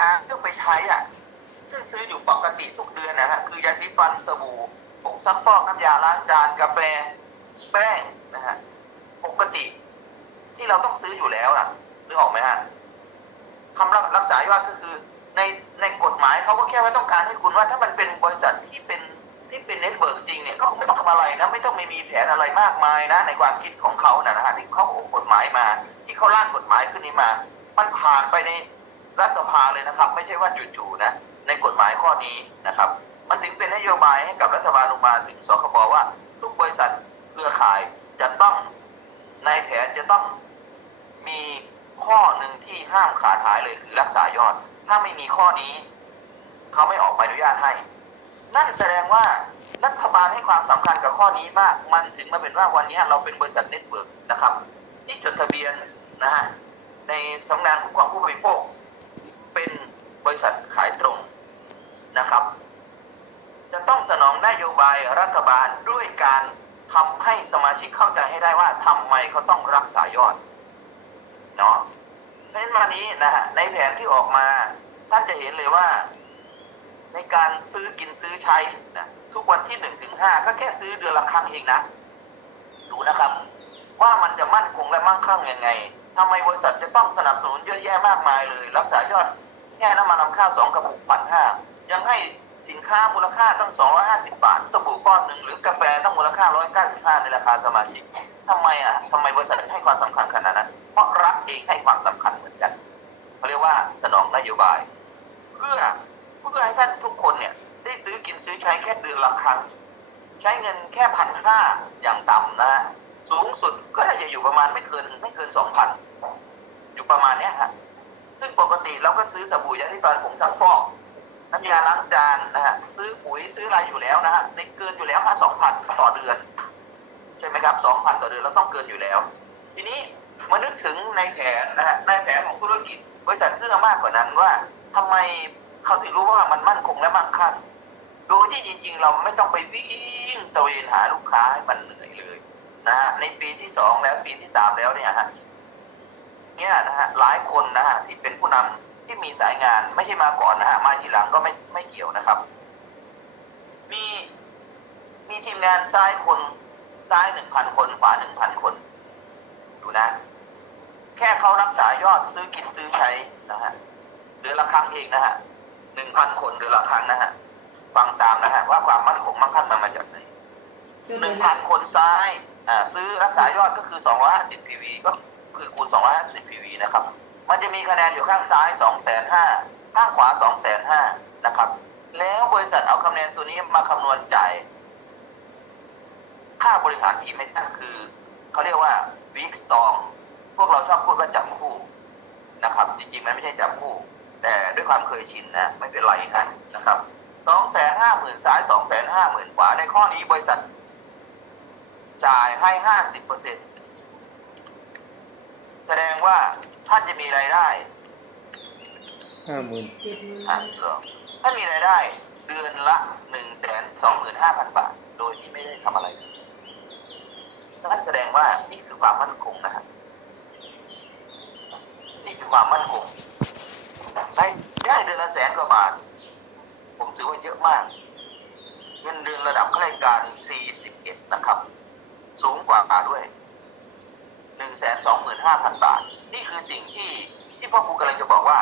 หาเครื่องไปใช้อะซึ่งซื้ออยู่ปกติทุกเดือนนะฮะคือยาสีฟันสบู่ผงซักฟอกน้ำยาล้างจานกาแฟแป้งนะฮะปกติ ที่เราต้องซื้ออยู่แล้วอะนึกออกไหมฮะคำรับรักษายอดก็คือ ในในกฎหมายเขาก็แค่ว่าต้องการให้คุณว่า ถ้ามันเป็นบริษัทที่เป็นที่เป็นเน็ตเบิร์กจริงเนี่ยก็ไม่ต้องทำอะไรนะไม่ต้องไม่มีแผนอะไรมากมายนะ ในความคิดของเขานะนะฮะที่เขาออกกฎหมายมา ที่เขาร่างกฎหมายขึ้นนี้มา มันผ่านไปใน รัฐสภาเลยนะครับ ไม่ใช่ว่าจู่ๆนะในกฎหมายข้อนี้นะครับ มันถึงเป็นนโยบายให้กับรัฐบาลลงมาถึงสคบว่า ทุกบริษัทเครือข่ายจะต้องในแผนจะต้องมีข้อหนึ่งที่ห้ามขาดหายเลยคือรักษายอด ถ้าไม่มีข้อนี้เขาไม่ออกใบอนุญาตให้ นั่นแสดงว่ารัฐบาลให้ความสำคัญกับข้อนี้มาก มันถึงมาเป็นว่าวันนี้เราเป็นบริษัทเน็ตเวิร์กนะครับ ที่จดทะเบียนนะฮะในสำนักงานคุ้มครองผู้บริโภค เป็นบริษัทขายตรงนะครับ จะต้องสนองนโยบายรัฐบาลด้วยการทำให้สมาชิกเข้าใจให้ได้ว่าทำไมเขาต้องรักษายอดเนาะเพราะฉะนั้นวันนี้นะฮะในแผนที่ออกมาท่านจะเห็นเลยว่า ในการซื้อกินซื้อใช้นะทุกวันที่หนึ่งถึงห้าก็แค่ซื้อเดือนละครั้งเองนะ ดูนะครับ ว่ามันจะมั่นคงและมั่งคั่งยังไงทำไมบริษัทจะต้องสนับสนุนเยอะแยะมากมายเลย รักษายอด แค่น้ำมันลำข้าวสองกระปุกพันห้ายังให้สินค้ามูลค่าตั้ง 250 บาท สบู่ก้อนหนึ่งหรือกาแฟตั้งมูลค่า 195 ในราคาสมาชิกทำไมอะทำไมบริษัทให้ความสำคัญขนาดนั้น เพราะรัฐเองให้ความสำคัญเหมือนกันเขาเรียกว่าสนองนโยบาย เพื่อเพื่อให้ท่านทุกคนเนี่ยได้ซื้อกินซื้อใช้แค่เดือนละครั้ง ใช้เงินแค่พันห้าอย่างต่ำนะฮะสูงสุดก็น่าจะอยู่ประมาณไม่เกินไม่เกินสองพันอยู่ประมาณเนี้ยฮะ ติเราก็ซื้อสบู่ยาสีฟันผงซักฟอกน้ำยาล้างจานนะฮะซื้อปุ๋ยซื้ออะไรอยู่แล้วนะฮะในเกินอยู่แล้วฮะสองพันต่อเดือน ใช่ไหมครับสองพันต่อเดือนเราต้องเกินอยู่แล้ว ทีนี้มานึกถึงในแผนนะฮะในแผนของธุรกิจ บริษัทเชื่อมากกว่านั้นว่าทำไมเขาถึงรู้ว่ามันมั่นคงและมั่งคั่งโดยที่จริง ๆ เราไม่ต้องไปวิ่งตะเวนหาลูกค้าให้มันเหนื่อยเลยนะฮะในปีที่สองแล้วปีที่สามแล้วเนี่ยฮะ นี่ยนะฮะหลายคนนะฮะที่เป็นผู้นำที่มีสายงานไม่ใช่มาก่อนนะฮะมาทีหลังก็ไม่ไม่เกี่ยวนะครับ มีมีทีมงานซ้ายคนซ้ายหนึ่งพันคนขวาหนึ่งพันคน ดูนะ แค่เขารักษายอดซื้อกินซื้อใช้นะฮะเดือนละครั้งเองนะฮะหนึ่งพันคนเดือนละครั้งนะฮะฟังตามนะฮะว่าความมั่นคงมั่งคั่งมันมาจากไหนคือหเดืนึ่องนพัละนคนซ้ายอ่าซื้อรักษายอดก็คือสองร้อยห้าสิบ PV ก็ คือคูณสองร้อยห้าสิบ PV นะครับ มันจะมีคะแนนอยู่ข้างซ้ายสองแสนห้าข้างขวาสองแสนห้านะครับ แล้วบริษัทเอาคะแนนตัวนี้มาคำนวณจ่ายค่าบริหารทีมให้ท่านคือเขาเรียกว่า week storm พวกเราชอบพูดว่าจับคู่นะครับ จริงๆมันไม่ใช่จับคู่ แต่ด้วยความเคยชินนะ ไม่เป็นไรนะนะครับสองแสนห้าหมื่นซ้ายสองแสนห้าหมื่นขวาในข้อนี้บริษัท จ่ายให้ห้าสิบเปอร์เซ็นแสดง ว่าท่านจะมีรายได้ห้าหมื่นเจ็ดหมื่นอะเหรอท่านมีรายได้ เดือนละหนึ่งแสนสองหมื่นห้าพันบาท โดยที่ไม่ได้ทำอะไรเลยนั่นแสดงว่านี่คือความมั่นคงนะฮะนี่คือความมั่นคงได้ได้เดือนละแสนกว่าบาท ผมถือว่าเยอะมาก เงินเดือนระดับข้าราชการ 41 นะครับ สูงกว่าด้วย 125,000บาท นี่คือสิ่งที่ที่พ่อครูกำลังจะบอกว่า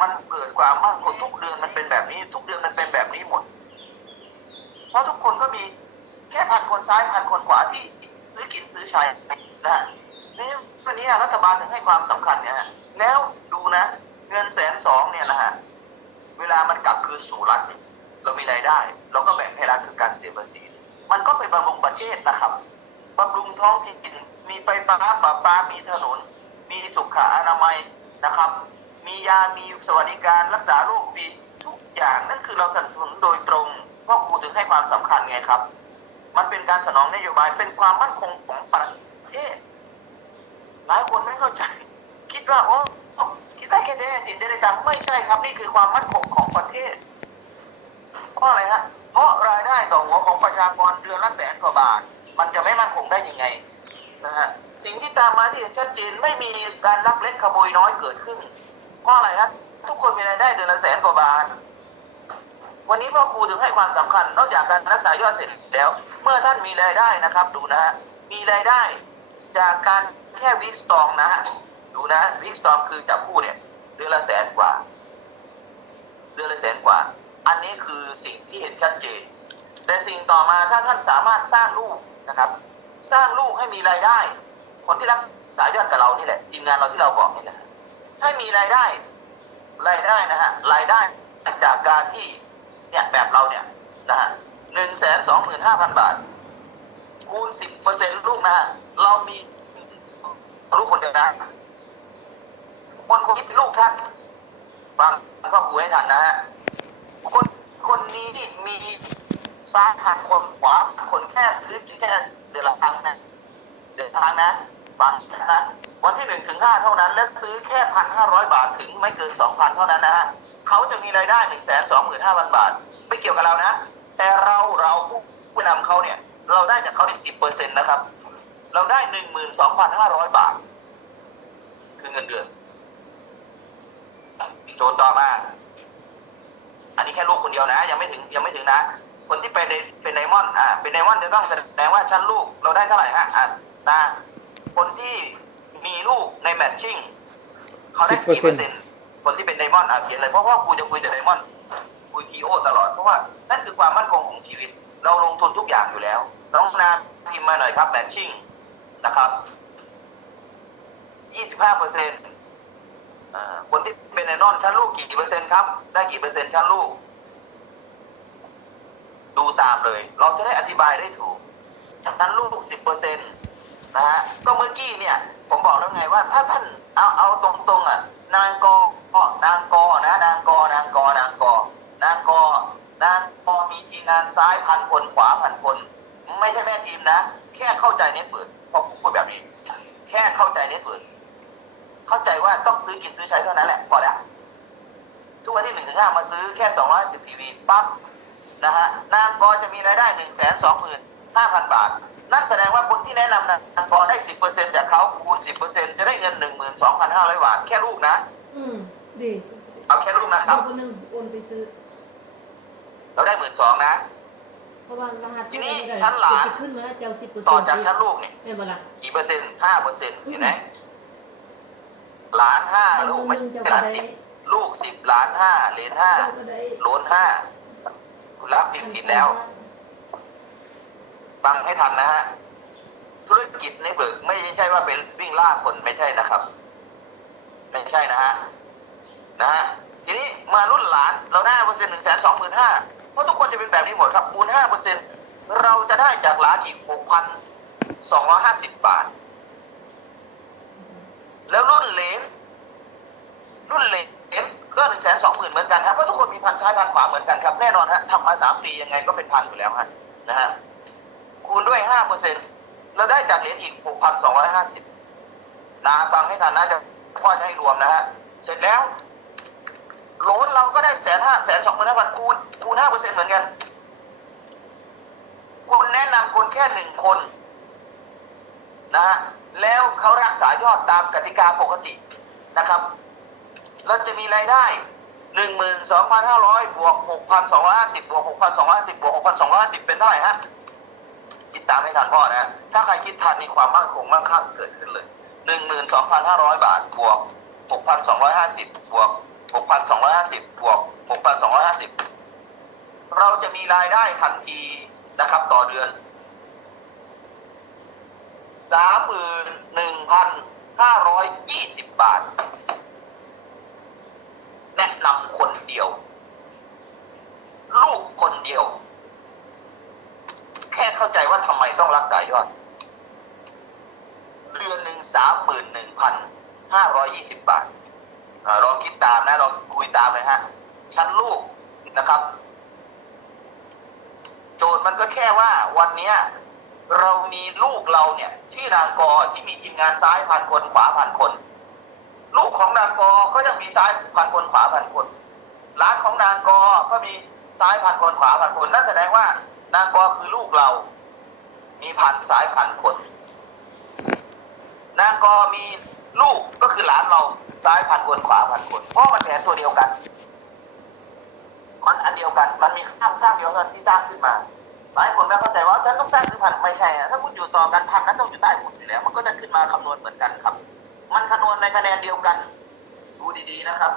มันเกิดความมั่นคงทุกเดือนมันเป็นแบบนี้ ทุกเดือนมันเป็นแบบนี้หมด เพราะทุกคนก็มีแค่พันคนซ้ายพันคนขวาที่ซื้อกินซื้อใช้นะฮะนี่วันนี้รัฐบาลถึงให้ความสำคัญเนี่ยฮะแล้วดูนะ เงินแสนสองเนี่ยนะฮะเวลามันกลับคืนสู่รัฐเรามีรายได้ เราก็แบ่งให้รัฐคือการเสียภาษี มันก็ไปบำรุงประเทศนะครับบำรุงท้องถิ่นมี ไฟฟ้าประปามีถนน มีสุขอนามัยนะครับ มียา มีสวัสดิการรักษาโรคฟรีทุกอย่างนั่นคือเราสนับสนุนโดยตรงพราะครูถึงให้ความสำคัญไงครับ มันเป็นการสนองนโยบายเป็นความมั่นคงของประเทศหลายคนไม่เข้าใจ คิดว่าโอ้คิดได้แค่ได้สินได้ตังไม่ใช่ครับ นี่คือความมั่นคงของประเทศเพราะอะไรฮะเพราะรายได้ต่อหัวของประชากรเดือนละแสนกว่าบาท มันจะไม่มั่นคงได้ยังไง นะฮะสิ่งที่ตามมาที่เห็นชัดเจนไม่มีการลักเล็กขโมยน้อยเกิดขึ้น เพราะอะไรฮะทุกคนมีรายได้เดือนละแสนกว่าบาทวันนี้พ่อครูถึงให้ความสำคัญ นอกจากการรักษายอดเสร็จแล้ว เมื่อท่านมีรายได้นะครับ ดูนะฮะมีรายได้จากการแค่วิกสตองนะฮะดูนะวิกสตองคือจับคู่เนี่ยเดือนละแสนกว่า เดือนละแสนกว่า อันนี้คือสิ่งที่เห็นชัดเจน แต่สิ่งต่อมาถ้าท่านสามารถสร้างลูกนะครับ สร้างลูกให้มีรายได้ คนที่รักษายอดกับเรานี่แหละ ทีมงานเราที่เราบอกนี่แหละให้มีรายได้ รายได้นะฮะรายได้จากการที่เนี่ยแบบเราเนี่ยนะฮะหนึ่งแสนสองหมื่นห้าพันบาท คูณสิบเปอร์เซ็นต์ลูกนะฮะเรามีลูกคนเดียวนะคนคนนี้เป็นลูกท่านฟังพ่อครูให้ทันนะฮะคนคนนี้นี่ มีซ้ายหันคนขวาหันคนแค่ซื้อกินแค่เดือนละครั้งนะเดินทางนะฟังนะวันที่หนึ่งถึงห้าเท่านั้น และซื้อแค่พันห้าร้อยบาทถึงไม่เกินสองพันเท่านั้นนะฮะเขาจะมีรายได้หนึ่งแสนสองหมื่นห้าพันบาท ไม่เกี่ยวกับเรานะ แต่เราเราผู้นำเขาเนี่ย เราได้จากเขาในสิบเปอร์เซ็นต์นะครับ เราได้หนึ่งหมื่นสองพันห้าร้อยบาท คือเงินเดือนโจทย์ต่อมา อันนี้แค่ลูกคนเดียวนะ ยังไม่ถึงยังไม่ถึงนะ คนที่ไปในเป็นไดมอนด์อ่าเป็นไดมอนด์จะต้องแสดงว่าชั้นลูกเราได้เท่าไหร่ฮะอ่านะคนที่มีลูกในแมทชิ่งเขาได้กี่เปอร์เซ็นต์คนที่เป็นไดมอนด์อ่าเขียนเลยเพราะว่าครูจะคุยแต่ไดมอนด์คุยทีโอตลอดเพราะว่านั่นคือความมั่นคงของชีวิต เราลงทุนทุกอย่างอยู่แล้วน้องนาพิมพ์มาหน่อยครับแมทชิ่งนะครับยี่สิบห้าเปอร์เซ็นต์คนที่เป็นไดมอนด์ชั้นลูกกี่เปอร์เซ็นต์ครับได้กี่เปอร์เซ็นต์ชั้นลูก ดูตามเลย เราจะได้อธิบายได้ถูก จากนั้นลูกสิบเปอร์เซ็นต์นะฮะก็เมื่อกี้เนี่ย ผมบอกแล้วไงว่า ถ้าท่านเอาเอาตรงๆอะนางกก็นางกอนะ นางกอนางกอนางกอนางกอนางกอมีทีมงานซ้ายพันคนขวาพันคน ไม่ใช่แม่ทีมนะ แค่เข้าใจเน็ตเปิดพอผมพูดแบบนี้ แค่เข้าใจเน็ตเปิดเข้าใจว่าต้องซื้อกินซื้อใช้เท่านั้นแหละพอละทุกวันที่หนึ่งถึงห้ามาซื้อแค่สองร้อยสิบพีวีปั๊บ นะฮะนางกอจะมีรายได้หนึ่งแสนสองหมื่นห้าพันบาท นั่นแสดงว่าคนที่แนะนำนางกอได้สิบเปอร์เซ็นจากเขาคูณสิบเปอร์เซ็นจะได้เงินหนึ่งหมื่นสองพันห้าร้อยบาท แค่ลูกนะ อืมดีเอาแค่ลูกนะครับเดี๋ยวคนหนึ่งโอนไปซื้อ เราได้หมื่นสองนะ เพราะว่ารหัสทีนี้ที่ชั้นหลาน จะขึ้นมาเจ้าสิบเปอร์เซ็นต์ต่อจากชั้นลูกเนี่ยเห็นปะล่ะกี่เปอร์เซ็นต์ห้าเปอร์เซ็นต์เห็นไหมล้านห้าลูกไม่หนึ่งใช่เจ้าก็ล้านได้สิบลูกสิบล้านห้าเหรียญห้าเจ้าก็ได้โหลนห้า คุณรับผิดผิดแล้วฟังให้ทันนะฮะธุรกิจในเบิกไม่ใช่ว่าเป็นวิ่งล่าคนไม่ใช่นะครับ ไม่ใช่นะฮะนะฮะทีนี้มารุ่นหลานเราได้เปอร์เซ็นต์หนึ่งแสนสองหมื่นห้าเพราะทุกคนจะเป็นแบบนี้หมดครับคูณห้าเปอร์เซ็นต์เราจะได้จากหลานอีกหกพันสองร้อยห้าสิบบาท แล้วรุ่นเหลนรุ่นเหลน ก็หนึ่งแสนสองหมื่นเหมือนกันครับเพราะทุกคนมีพันซ้ายพันขวาเหมือนกันครับแน่นอนฮะทำมาสามปียังไงก็เป็นพันอยู่แล้วฮะนะฮะคูณด้วยห้าเปอร์เซ็นต์เราได้จากเหรียญอีกหกพันสองร้อยห้าสิบนะฟังให้ทันนะจะพ่อจะให้รวมนะฮะเสร็จแล้วโหลนเราก็ได้แสนห้าแสนสองหมื่นห้าพันคูณคูณห้าเปอร์เซ็นต์เหมือนกันคุณแนะนำคนแค่หนึ่งคนนะฮะแล้วเขารักษายอดตามกติกาปกตินะครับ เราจะมีรายได้หนึ่งหมื่นสองพันห้าร้อยบวกหกพันสองร้อยห้าสิบบวกหกพันสองร้อยห้าสิบบวกหกพันสองร้อยห้าสิบเป็นเท่าไหร่ฮะคิดตามให้ทันพ่อนะ ถ้าใครคิดทันนี่ความมั่นคงมั่งคั่งเกิดขึ้นเลยหนึ่งหมื่นสองพันห้าร้อยบาทบวกหกพันสองร้อยห้าสิบบวกหกพันสองร้อยห้าสิบบวกหกพันสองร้อยห้าสิบเราจะมีรายได้ทันทีนะครับ ต่อเดือนสามหมื่นหนึ่งพันห้าร้อยยี่สิบบาทำคนเดียว ลูกคนเดียว แค่เข้าใจว่าทำไมต้องรักษายอด เดือนหนึ่งสามหมื่นหนึ่งพันห้าร้อยยี่สิบบาทลองคิดตามนะลองคุยตามเลยฮะ ชั้นลูกนะครับ โจทย์มันก็แค่ว่าวันเนี้ยเรามีลูกเราเนี่ย ชื่อนางกอที่มีทีมงานซ้ายพันคนขวาพันคน ลูกของนางกอก็ยังมีซ้ายพันคนขวาพันคนร้านของนางกอก็มีซ้ายพันคนขวาพันคนนั่นแสดงว่านางกอคือลูกเรา มีพันสายพันคน นางกอมีลูกก็คือหลานเราซ้ายพันคนขวาพันคน เพราะมันแผนตัวเดียวกัน มันอันเดียวกัน มันมีข้ามสร้างเดียวกันที่สร้างขึ้นมาหลายคนไม่เข้าใจว่าฉันต้องสร้างคือพันไม่ใช่ถ้าคุณอยู่ต่อกันพันนั้นต้องอยู่ใต้คุณอยู่แล้ว มันก็จะขึ้นมาคำนวณเหมือนกันครับ มันคำนวณในคะแนนเดียวกัน ดูดีๆนะครับ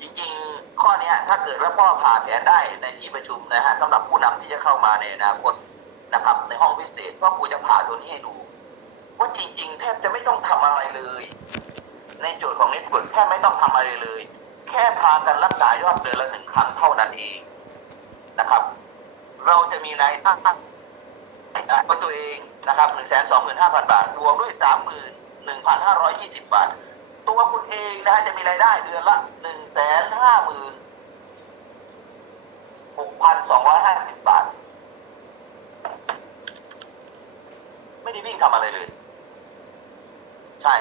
จริงๆ ข้อนี้ถ้าเกิดว่าพ่อผ่าแผนได้ในที่ประชุมนะฮะสำหรับผู้นำที่จะเข้ามาในอนาคตนะครับ ในห้องพิเศษพ่อครูจะผ่าตัวนี้ให้ดูว่าจริง ๆ แทบจะไม่ต้องทำอะไรเลย ในโจทย์ของเน็ตเวิร์กแทบไม่ต้องทำอะไรเลย แค่พากันรักษายอดเดือนละหนึ่งครั้งเท่านั้นเองนะครับ เราจะมีรายได้ของตัวเองนะครับหนึ่งแสนสองหมื่นห้าพันบาทรวมด้วยสามหมื่น หนึ่งพันห้าร้อยยี่สิบบาท ตัวคุณเองนะฮะจะมีรายได้เดือนละหนึ่งแสนห้าหมื่นหกพันสองร้อยห้าสิบบาท ไม่ได้วิ่งทำอะไรเลย ใช่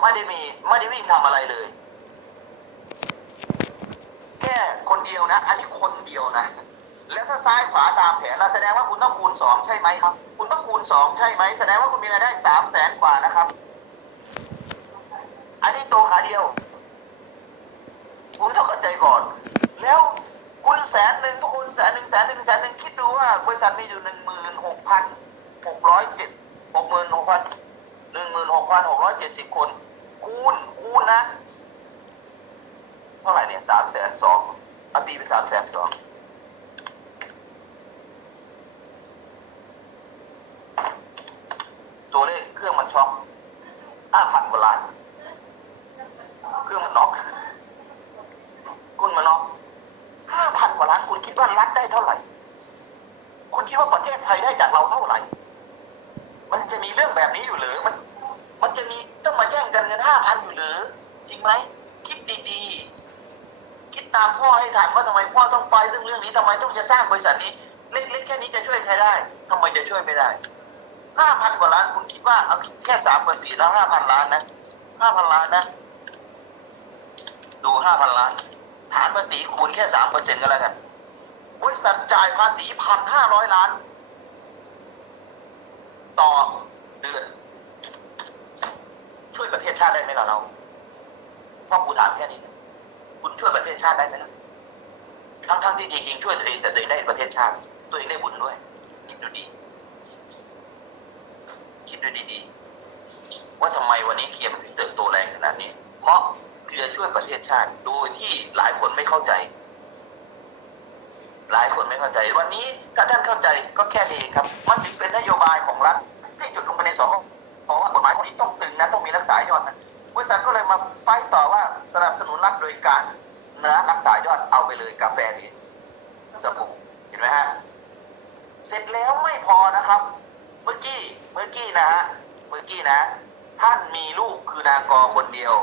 ไม่ได้มี ไม่ได้วิ่งทำอะไรเลย แค่คนเดียวนะ อันนี้คนเดียวนะแล้วถ้าซ้ายขวาตามแผนเราแสดงว่าคุณต้องคูณสองใช่ไหมครับ คุณต้องคูณสองใช่ไหม แสดงว่าคุณมีรายได้สามแสนกว่านะครับ อันนี้ตัวขาเดียว คุณต้องเข้าใจก่อน แล้วคุณแสนหนึ่งทุกคนแสนหนึ่งแสนหนึ่งแสนหนึ่งคิดดูว่าบริษัทมีอยู่หนึ่งหมื่นหกพันหกร้อยเจ็ดหกหมื่นหกพันหนึ่งหมื่นหกพันหกร้อยเจ็ดสิบคน คูณคูณนะเท่าไหร่เนี่ยสามแสนสองอาตีไปสามแสนสองตัวเลขเครื่องมันช็อกห้าพันกว่าล้าน เครื่องมันน็อกคุณมันน็อกห้าพันกว่าล้าน คุณคิดว่ารัฐได้เท่าไหร่ คุณคิดว่าประเทศไทยได้จากเราเท่าไหร่ มันจะมีเรื่องแบบนี้อยู่หรือ มัน มันจะมีต้องมาแย่งกันเงินห้าพันอยู่หรือ จริงไหม คิดดีๆ คิดตามพ่อให้ทันว่าทำไมพ่อต้องไปเรื่องเรื่องนี้ทำไมต้องจะสร้างบริษัทนี้ เล็กๆแค่นี้จะช่วยใครได้ทำไมจะช่วยไม่ได้ ห้าพันกว่าล้านคุณคิดว่าเอาแค่สามเปอร์เซ็นต์แล้วห้าพันล้านนะห้าพันล้านนะ ดูห้าพันล้านฐานภาษีคูณแค่สามเปอร์เซ็นต์ก็แล้วกันบริษัทจ่ายภาษีพันห้าร้อยล้าน ต่อเดือน ช่วยประเทศชาติได้ไหมล่ะเราพ่อกูถามแค่นี้ คุณช่วยประเทศชาติได้ไหมล่ะทั้งทั้งๆที่จริงๆช่วยตัวเองแต่ตัวเองได้ประเทศชาติ ตัวเองได้บุญด้วยคิดดูดี คิดดูดีๆ ว่าทำไมวันนี้เคียร์มันถึงเติบโตแรงขนาดนี้ เพราะเคือช่วยประเทศชาติ โดยที่หลายคนไม่เข้าใจ หลายคนไม่เข้าใจ วันนี้ถ้าท่านเข้าใจก็แค่นี้เองครับ มันจึงเป็นนโยบายของรัฐที่จุดลงไปในสองเพราะว่ากฎหมายข้อนี้ต้องตึงนะต้องมีรักษายอดนะบริษัทก็เลยมาไฟต์ต่อว่าสนับสนุนรัฐโดยการเนื้อรักษายอดเอาไปเลยกาแฟนี้สบู่เห็นไหมฮะเสร็จแล้วไม่พอนะครับ เมื่อกี้เมื่อกี้นะฮะเมื่อกี้นะ ท่านมีลูกคือนางกอคนเดียว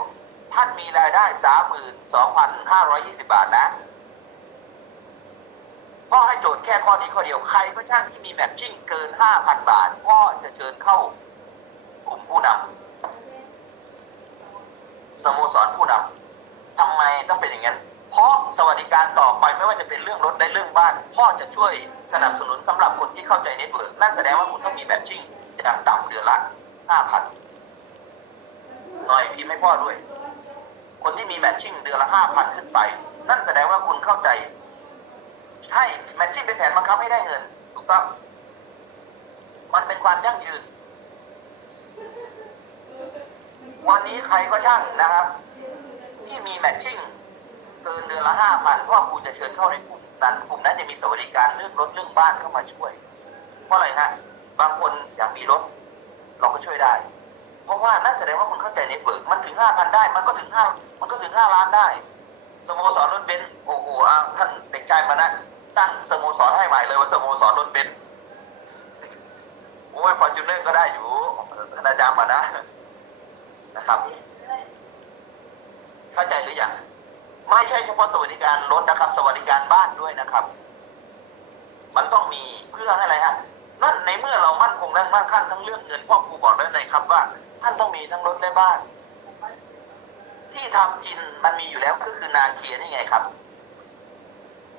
ท่านมีรายได้สามหมื่นสองพันห้าร้อยยี่สิบาทนะพ่อให้โจทย์แค่ข้อนี้ข้อเดียวใครก็ช่างที่มีแมทชิ่งเกินห้าพันบาทพ่อจะเชิญเข้ากลุ่มผู้นำสโมสรผู้นำทำไมต้องเป็นอย่างนั้น เพราะสวัสดิการต่อไปไม่ว่าจะเป็นเรื่องรถและเรื่องบ้าน พ่อจะช่วยสนับสนุนสำหรับคนที่เข้าใจเน็ตเวิร์กนั่นแสดงว่าคุณต้องมีแมทชิ่งอย่างต่ำเดือนละห้าพันหน่อยพิมพ์ให้พ่อด้วย คนที่มีแมทชิ่งเดือนละห้าพันขึ้นไป นั่นแสดงว่าคุณเข้าใจใช่แมทชิ่งเป็นแผนบังคับให้ได้เงินถูกต้องมันเป็นความยั่งยืน วันนี้ใครก็ช่างนะครับ ที่มีแมทชิ่ง เกินเดือนละห้าพันพ่อครูจะเชิญเข้าในกลุ่มนั้นกลุ่มนั้นจะมีสวัสดิการเรื่องรถเรื่องบ้านเข้ามาช่วย เพราะอะไรฮะบางคนอยากมีรถ เราก็ช่วยได้ เพราะว่านั่นแสดงว่าคุณเข้าใจในเบิกมันถึงห้าพันได้ มันก็ถึงห้ามันก็ถึงห้าล้านได้ สโมสรรถเบนซ์โอ้โหท่านเด็กชายมานะตั้งสโมสรให้ใหม่เลยว่าสโมสรรถเบนซ์โอ้ยฟอร์จูเนอร์ก็ได้อยู่ท่านอาจารย์มานะนะครับ เข้าใจหรือยัง ไม่ใช่เฉพาะสวัสดิการรถนะครับ สวัสดิการบ้านด้วยนะครับ มันต้องมีเพื่อให้อะไรฮะนั่นในเมื่อเรามั่นคงและมั่งคั่งทั้งเรื่องเงินพ่อครูบอกแล้วในครับว่า ท่านต้องมีทั้งรถและบ้าน ที่ทำจินมันมีอยู่แล้วก็คือนาเคียนี่ไงครับ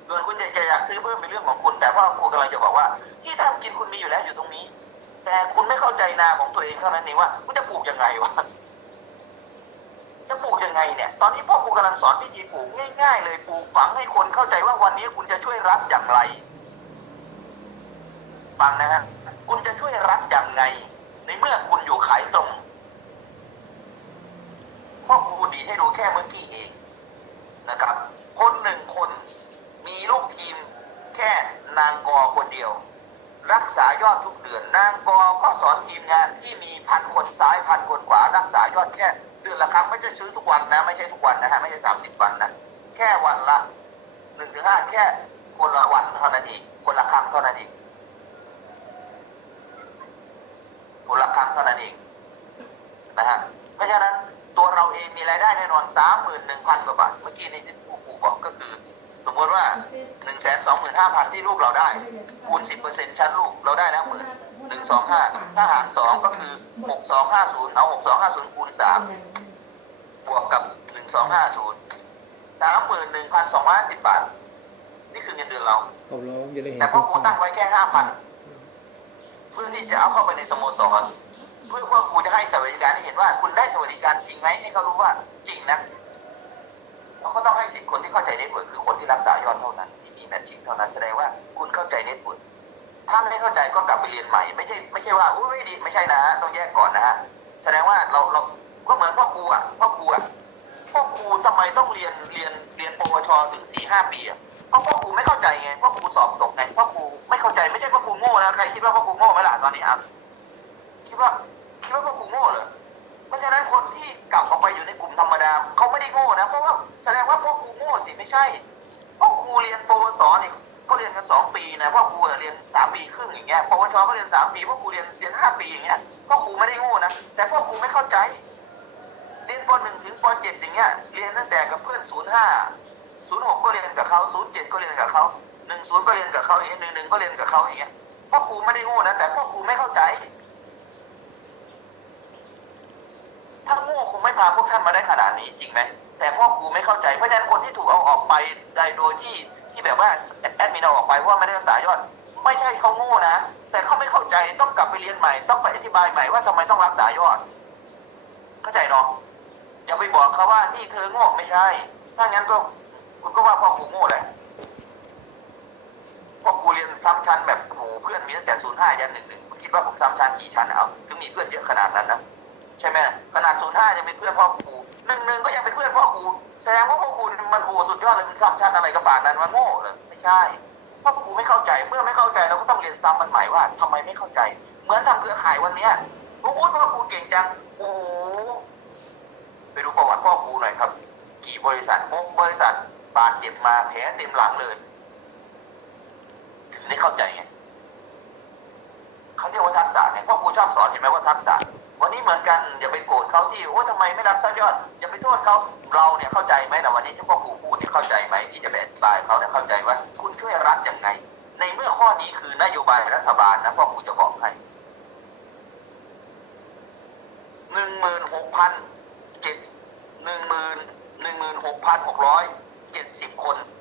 ส่วนคุณจะอยากซื้อเพิ่มเป็นเรื่องของคุณ แต่พ่อครูกำลังจะบอกว่า ที่ทำกินคุณมีอยู่แล้วอยู่ตรงนี้ แต่คุณไม่เข้าใจนาของตัวเองเท่านั้นเองว่าคุณจะปลูกยังไงวะ จะปลูกยังไงเนี่ย ตอนนี้พ่อครูกำลังสอนวิธีปลูกง่าย ๆ เลยปลูกฝังให้คนเข้าใจว่าวันนี้คุณจะช่วยรัฐอย่างไรฟังนะฮะคุณจะช่วยรัฐอย่างไง ในเมื่อคุณอยู่ขายตรงพ่อครูดีให้ดูแค่เมื่อกี้เองนะครับ คนหนึ่งคนมีลูกทีมแค่นางกอคนเดียว รักษายอดทุกเดือน นางกอก็สอนทีมงานที่มีพันคนซ้ายพันคนขวารักษายอดแค่ เดือนละครั้งไม่ใช่ซื้อทุกวันนะ ไม่ใช่ทุกวันนะฮะไม่ใช่สามสิบวันนะแค่วันละหนึ่งถึงห้าแค่คนละวันเท่านั้นเองคนละครั้งเท่านั้นเองคนละครั้งเท่านั้นเองนะฮะเพราะฉะนั้นตัวเราเองมีรายได้แน่นอนสามหมื่นหนึ่งพันกว่าบาทเมื่อกี้ในที่ผู้ครูบอกก็คือ สมมติว่าหนึ่งแสนสองหมื่นห้าพันที่ลูกเราได้ คูณสิบเปอร์เซ็นต์ชั้นลูกเราได้แล้วหมื่นหนึ่งสองห้าถ้าหารสองก็คือหกสองห้าศูนย์เอาหกสองห้าศูนย์คูณสาม บวกกับหนึ่งสองห้าศูนย์สามหมื่นหนึ่งพันสองร้อยสิบบาท นี่คือเงินเดือนเราเขาร้องจะได้เห็นแต่พ่อครูตั้งไว้แค่ห้าพันเพื่อที่จะเอาเข้าไปในสโมสรเพื่อว่าครูจะให้สวัสดิการให้เห็นว่า คุณได้สวัสดิการจริงไหมให้เขารู้ว่าจริงนะแล้วก็ต้องให้สิทธิ์คนที่เข้าใจเน็ตเวิร์กคือคนที่รักษายอดเท่านั้น ที่มีแมทชิ่งเท่านั้นแสดงว่าคุณเข้าใจเน็ตเวิร์กถ้าไม่เข้าใจก็กลับไปเรียนใหม่ ไม่ใช่ไม่ใช่ว่าอุ้ยไม่ดีไม่ใช่นะฮะต้องแยกก่อนนะฮะแสดงว่าเราเรา ก็เหมือนพ่อครูอะพ่อครูอะพ่อครูทำไมต้องเรียนเรียนเรียนปวชถึงสี่ห้าปีอะเพราะพ่อครูไม่เข้าใจไงพ่อครูสอบตกไงพ่อครูไม่เข้าใจไม่ใช่พ่อครูโง่นะใครคิดว่าพ่อครูโง่ไหมล่ะตอนนี้อะคิดว่าคิดว่าพ่อครูโง่เหรอเพราะฉะนั้นคนที่กลับออกไปอยู่ในกลุ่มธรรมดาเขาไม่ได้โง่นะเพราะว่าแสดงว่าพ่อครูโง่สิไม่ใช่พ่อครูเรียนปวสเนี่ยก็เรียนกันสองปีนะพ่อครูเรียนสามปีครึ่งอย่างเงี้ยปวชก็เรียนสามปีพ่อครูเรียนเรียนห้าปีอย่างเงี้ยพ่อครูไม่ได้โง่นะแต่พ่อครูไม่เข้าใจ เรียนปหนึ่งถึงปเจ็ดอย่างเงี้ยเรียนตั้งแต่กับเพื่อนศูนย์ห้าศูนย์หกก็เรียนกับเขาศูนย์เจ็ดก็เรียนกับเขาหนึ่งศูนย์ก็เรียนกับเขาอย่างเงี้ยหนึ่งหนึ่งก็เรียนกับเขาอย่างเงี้ยพ่อครูไม่ได้โง่นะแต่พ่อครูไม่เข้าใจ ถ้าโง่คงไม่พาพวกท่านมาได้ขนาดนี้จริงไหมแต่พ่อครูไม่เข้าใจเพราะฉะนั้นคนที่ถูกเอาออกไปได้โดยที่ที่แบบว่าแอดมินเอาออกไปเพราะว่าไม่ได้รักษายอด ไม่ใช่เขาโง่นะแต่เขาไม่เข้าใจต้องกลับไปเรียนใหม่ ต้องไปอธิบายใหม่ว่าทำไมต้องรักษายอด เข้าใจเนาะ อย่าไปบอกเขาว่านี่เธอโง่ไม่ใช่ ถ้างั้นก็คุณก็ว่าพ่อครูโง่แหละพ่อครูเรียนซ้ำชั้นแบบโหเพื่อนมีตั้งแต่ศูนย์ห้ายันหนึ่งหนึ่งคิดว่าผมซ้ำชั้นกี่ชั้นเอาถึงมีเพื่อนเยอะขนาดนั้นนะใช่ไหมขนาดศูนย์ห้ายังเป็นเพื่อนพ่อครูหนึ่งหนึ่งก็ยังเป็นเพื่อนพ่อครูแสดงว่าพ่อครูมันโหสุดยอดเลยมันซ้ำชั้นอะไรก็ป่านนั้นว่าโง่เลยไม่ใช่พ่อครูไม่เข้าใจเมื่อไม่เข้าใจเราก็ต้องเรียนซ้ำมันใหม่ว่าทำไมไม่เข้าใจ เหมือนทำเครือข่ายวันเนี้ยโอ้โหพ่อครูเก่งจังโอ้ ดูประวัติพ่อครูหน่อยครับ กี่บริษัทหกบริษัทบาดเจ็บมาแผลเต็มหลังเลย ถึงได้เข้าใจไงเขาเรียกว่าทักษะไงพ่อครูชอบสอนเห็นไหมว่าทักษะ วันนี้เหมือนกันอย่าไปโกรธเขาที่โอ้ทำไมไม่รับสักยอดอย่าไปโทษเขาเราเนี่ยเข้าใจไหมแต่วันนี้ที่พ่อครูพูดเนี่ยเข้าใจไหมที่จะไปอธิบายเขาเนี่ยเข้าใจว่า คุณช่วยรัฐยังไง ในเมื่อข้อนี้คือนโยบายรัฐบาลนะพ่อครูจะบอกให้หนึ่งหมื่นหกพัน หนึ่งหมื่นหนึ่งหมื่นหกพันหกร้อยเจ็ดสิบคน